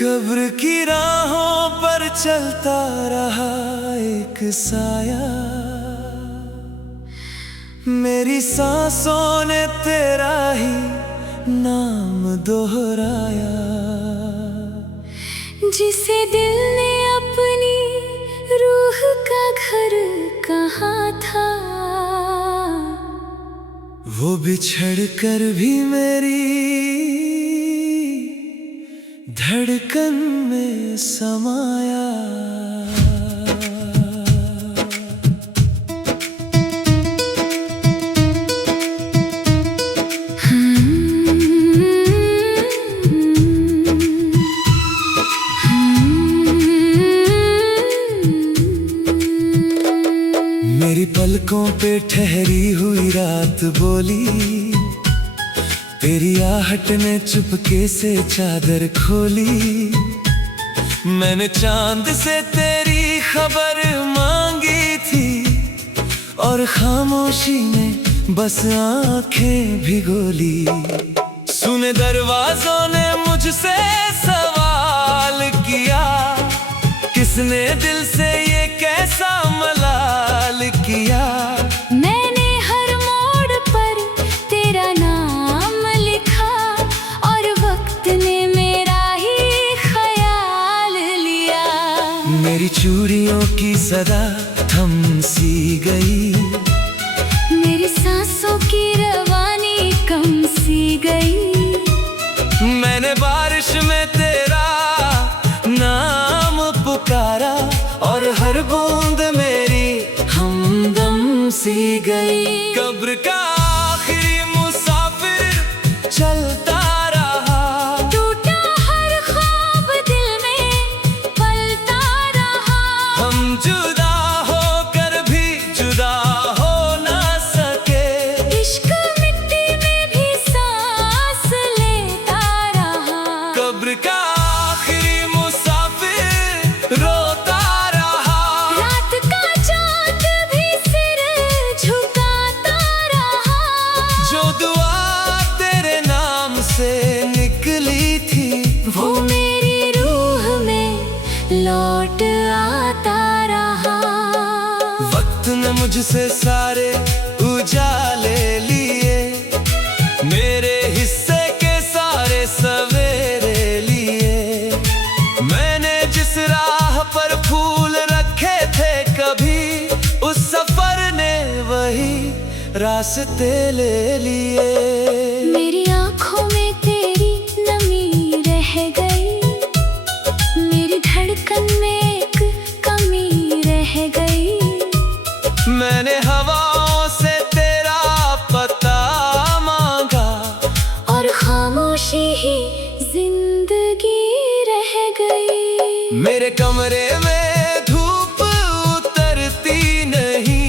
कब्र की राहों पर चलता रहा एक साया, मेरी सांसों ने तेरा ही नाम दोहराया। जिसे दिल ने अपनी रूह का घर कहा था, वो बिछड़ कर भी मेरी धड़कन में समाया। मेरी पलकों पे ठहरी हुई रात बोली, तेरी आहट ने चुपके से चादर खोली। मैंने चांद से तेरी खबर मांगी थी, और खामोशी ने बस आंखें भिगोली। सुने दरवाजों ने मुझसे सवाल किया, किसने दिल से ये कैसा मलाल किया। मैंने हर मोड़ पर तेरा नाम लिखा, और वक्त ने मेरा ही ख्याल लिया। मेरी चूड़ियों की सदा थम सी गई, मेरी सांसों की रवानी कम सी गई। मैंने बारिश में तेरा नाम पुकारा, और हर बूंद मेरी हमदम सी गई। कब्र का आखिरी मुसाफिर चलता रहा, टूटा हर ख्वाब दिल में पलता रहा। हम जुदा होकर भी जुदा हो ना सके, इश्क मिट्टी में भी सांस लेता रहा। कब्र का आखिरी मुसाफिर रोता रहा, रात का चांद भी सिर झुकाता रहा। जो दुआ तेरे नाम से निकली थी, वो मेरी रूह में लौट आता रहा। वक्त ने मुझसे सारे उजाले लिए, मेरे हिस्से के सारे सवेरे लिए। मैंने जिस राह पर फूल रखे थे कभी, उस सफर ने वही रास्ते ले लिए। मेरी आँखों में तेरी नमी रह गई, मेरी धड़कन में एक कमी रह गई। मैंने हवाओं से तेरा पता मांगा, और खामोशी ही जिंदगी रह गई। मेरे कमरे में धूप उतरती नहीं,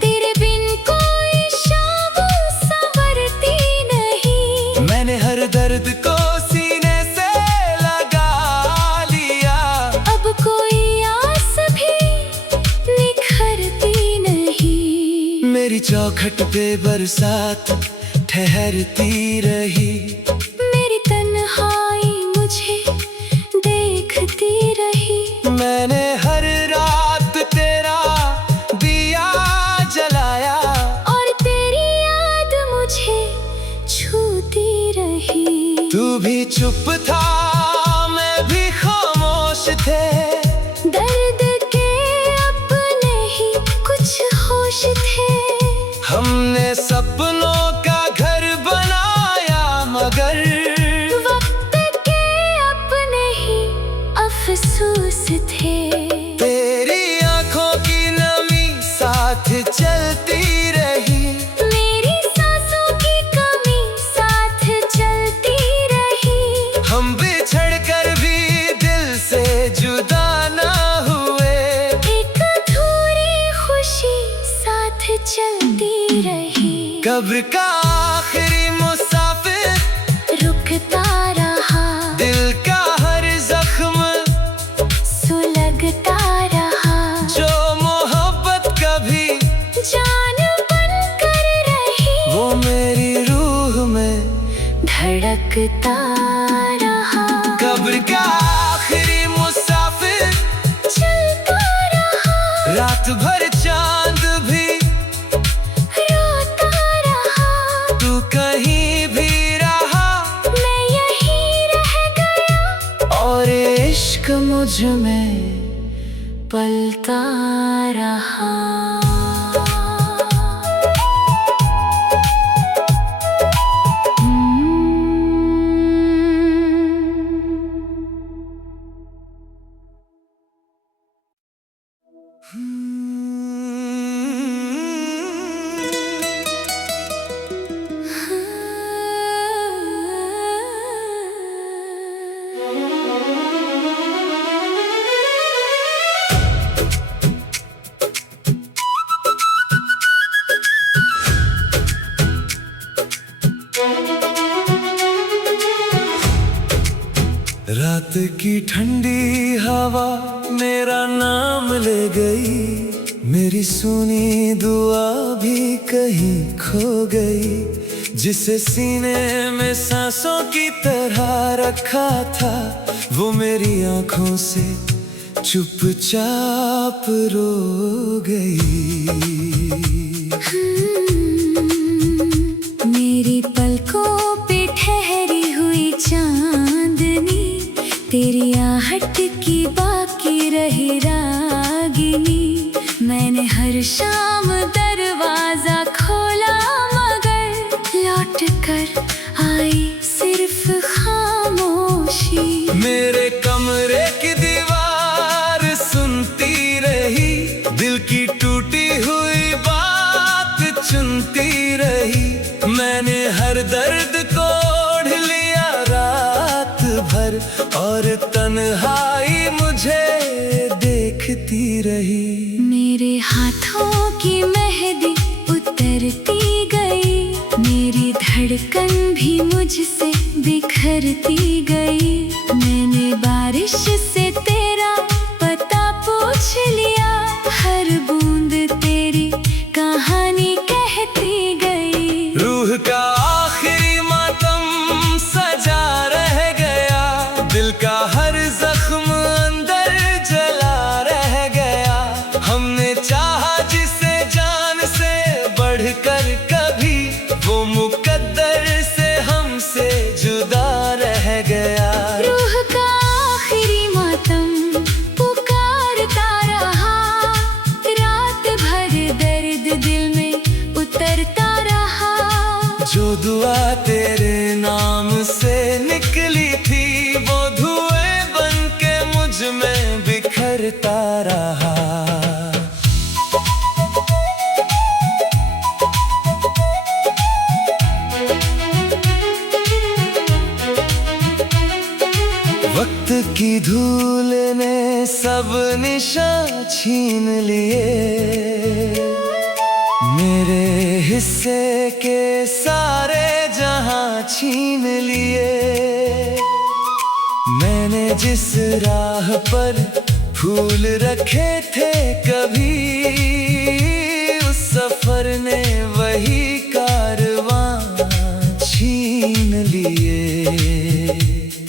तेरे बिन कोई शाम संवरती नहीं। मैंने हर दर्द को सीने से लगा लिया, अब कोई आस भी निखरती नहीं। मेरी चौखट पे बरसात ठहरती रही, मेरी तन्हाई मुझे देखती रही। मैंने हर रात तेरा दिया जलाया, और तेरी याद मुझे छूती रही। तू भी चुप था मैं भी खामोश थे, दर्द के अपने ही कुछ होश थे। हमने सपनों का घर बनाया, मगर वक्त के अपने ही अफसोस थे। तेरी आंखों की नमी साथ चलती रही, मेरी सांसों की कमी साथ चलती रही। हम बिछड़ कर भी दिल से जुदा ना हुए, एक अधूरी खुशी साथ चलती रही। कब्र का आखिरी मुसाफिर रुकता रहा, दिल का हर जख्म सुलगता रहा। जो धड़कता रहा। कब्र का आखिरी मुसाफिर चलता रहा, रात भर चांद भी रोता रहा। तू कहीं भी रहा, मैं यहीं रह गया, और इश्क मुझ में पलता रहा। रात की ठंडी हवा मेरा नाम ले गई, मेरी सुनी दुआ भी कहीं खो गई। जिसे सीने में सांसों की तरह रखा था, वो मेरी आंखों से चुपचाप रो गई। मेरी पलकों पे ठहरी हुई चांदनी, तेरी आहट की बाकी रही रागिनी। मैंने हर शाम दरवाजा खोला, मगर लौट कर आई सिर्फ खामोशी। मेरे कमरे की दीवार सुनती रही, दिल की टूटी हुई बात चुनती रही। मैंने हर दर्द को ओढ़ लिया रात भर, और तन्हाई मुझे देखती रही। मेरे हाथों की मेहंदी उतरती गई, मेरी धड़कन भी मुझसे बिखरती गई। मैंने बारिश से तेरा पता पूछ लिया, हर बूंद तेरी कहानी कहती गई। रूह का आखिरी मातम सजा रह गया, दिल का हर जख्म अंदर जला रह गया। हमने चाहा जिसे जान से बढ़कर कभी, वो मुकद्दर से हमसे जुदा रह गया। रूह का आखिरी मातम पुकारता रहा, रात भर दर्द दिल में उतरता रहा। जो दुआ तेरे नाम से निकली थी, वो धुएं बन के मुझ में बिखरता रहा। वक्त की धूल ने सब निशान छीन लिए, मेरे हिस्से के सारे जहां छीन लिए। मैंने जिस राह पर फूल रखे थे कभी, उस सफर ने वही कारवां छीन लिए।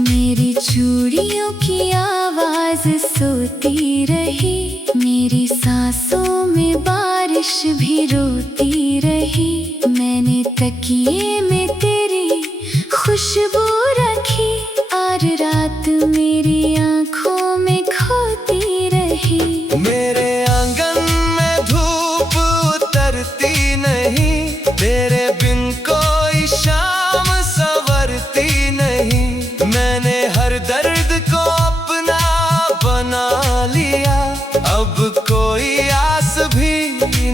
मेरी चूड़ियों की आवाज सोती रही, मेरी सांसों में बारिश भी रोती रही। मैंने तकिए में तेरी खुशबू रखी, और रात मेरी आंखों में खोती रही। मेरे आंगन में धूप उतरती नहीं, तेरे बिन कोई शाम संवरती नहीं। मैंने हर दर्द को अपना बना लिया, अब कोई आस भी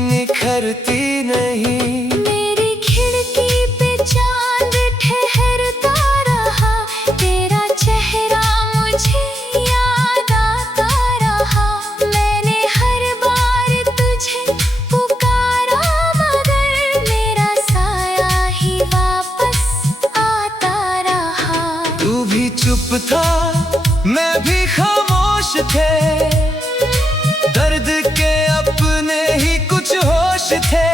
निखरती नहीं। मेरी खिड़की पे चांद ठहरता रहा, तेरा चेहरा मुझे याद आता रहा। मैंने हर बार तुझे पुकारा, मगर मेरा साया ही वापस आता रहा। तू भी चुप था, मैं भी खामोश थे, दर्द के अपने ही कुछ होश थे।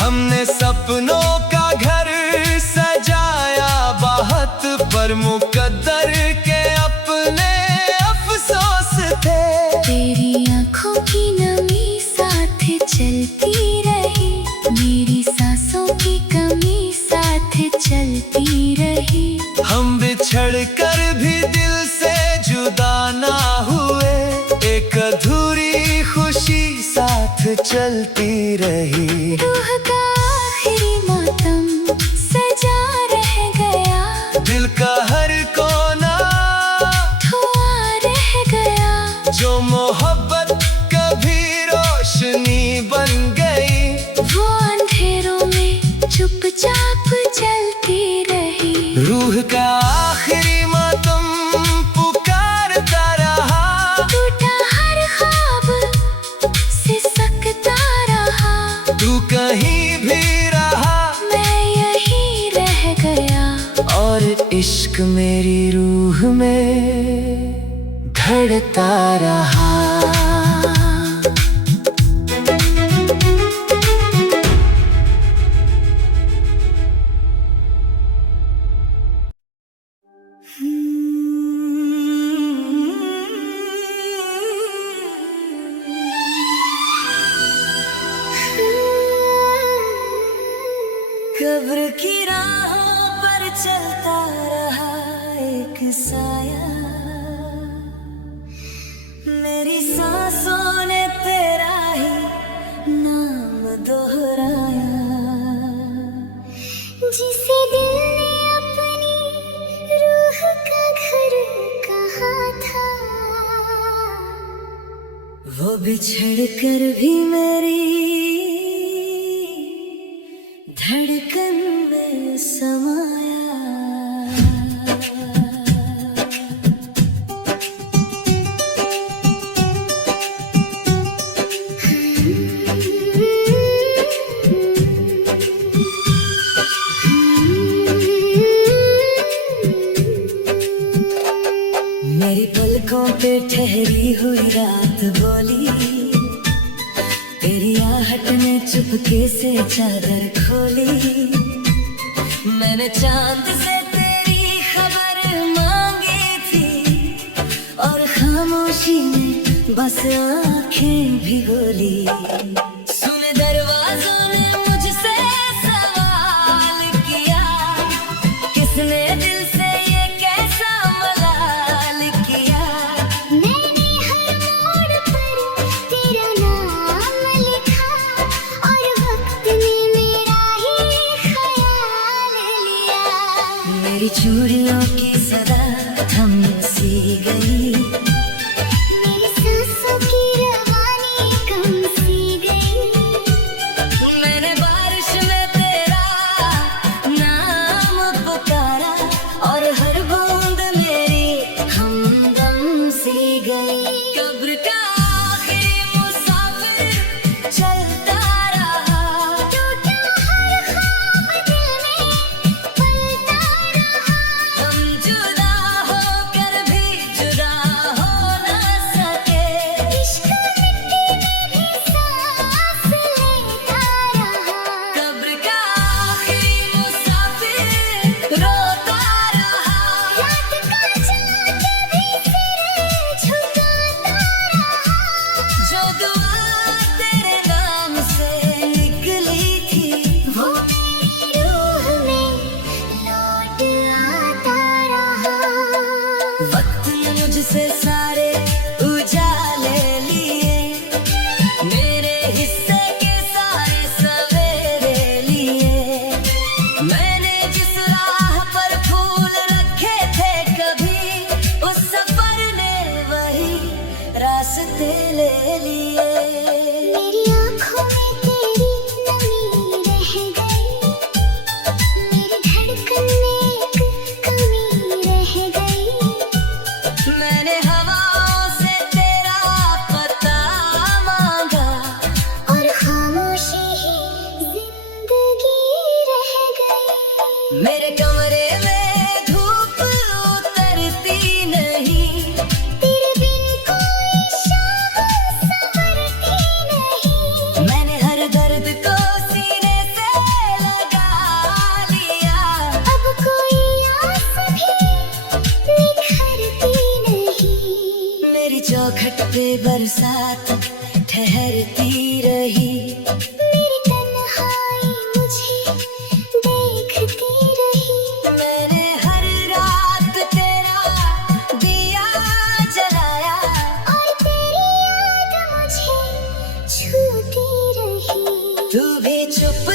हमने सपनों का घर सजाया बहुत पर मुकद्दर के अपने अफसोस थे। तेरी आंखों की नमी साथ चलती रही, मेरी सांसों की कमी साथ चलती रही। हम बिछड़ कर भी दिल से जुदा ना हुए, एक अधूरी खुशी साथ चलती रही। रूह का आखिरी मातम सजा रह गया, दिल का हर कोना धुआं रह गया। जो मोहब्बत कभी रोशनी बन गई, वो अंधेरों में चुपचाप चलती रही। रूह का आखिरी मातम पुकारता रहा, टूटा हर ख्वाब सिसकता रहा। तू कहीं भी रहा, मैं यहीं रह गया, और इश्क मेरी रूह में धड़ता रहा। कब्र की राहों पर चलता रहा एक साया, मेरी सांसों ने तेरा ही नाम दोहराया। जिसे दिल ने अपनी रूह का घर कहा था, वो बिछड़ कर भी मेरी धड़कन में समाया। मेरी पलकों पे ठहरी हुई रात बोली, तेरी आहट ने चुपके से चादर खोली। मैंने चांद से तेरी खबर मांगी थी, और खामोशी में बस आंखें भिगोली। सुन दरवाजों ने मुझसे सवाल किया, किसने दिल से ये कैसा मलाल किया। मैंने हर मोड़ पर तेरा नाम लिखा, और वक्त ने मेरा ही ख्याल लिया। मेरी चूड़ियों की सदा थम सी गई, मेरी सांसों की रवानी कम सी गई। मैंने बारिश में तेरा नाम पुकारा, और हर बूंद मेरी हमदम सी गई। कब्र का आखिरी मुसाफिर चलता रहा, टूटा हर ख्वाब दिल में पलता रहा। हम जुदा होकर भी जुदा हो न सके, इश्क मिट्टी में भी सांस लेता रहा। कब्र का आखिरी मुसाफिर रोता रहा, रात का चांद भी सिर झुकाता रहा। जो दुआ तेरे नाम से निकली थी, वो मेरी रूह में लौट आता रहा। वक्त ने मुझसे सारे उजाले लिए, मेरे हिस्से के सारे सवेरे लिए। मैंने जिस राह पर फूल रखे थे कभी, उस सफर ने वही रास्ते ले लिए। मेरी आंखों में तेरी नमी रह गई, मेरी धड़कन में एक कमी रह गई। मैंने हवाओं से तेरा पता मांगा, और खामोशी ही जिंदगी रह गई। मेरे कमरे में धूप उतरती नहीं, तेरे बिन कोई शाम बरसात ठहरती रही, मेरी तन्हाई मुझे देखती रही। मैंने हर रात तेरा दिया जलाया और तेरी याद मुझे छूती रही। तू भी चुप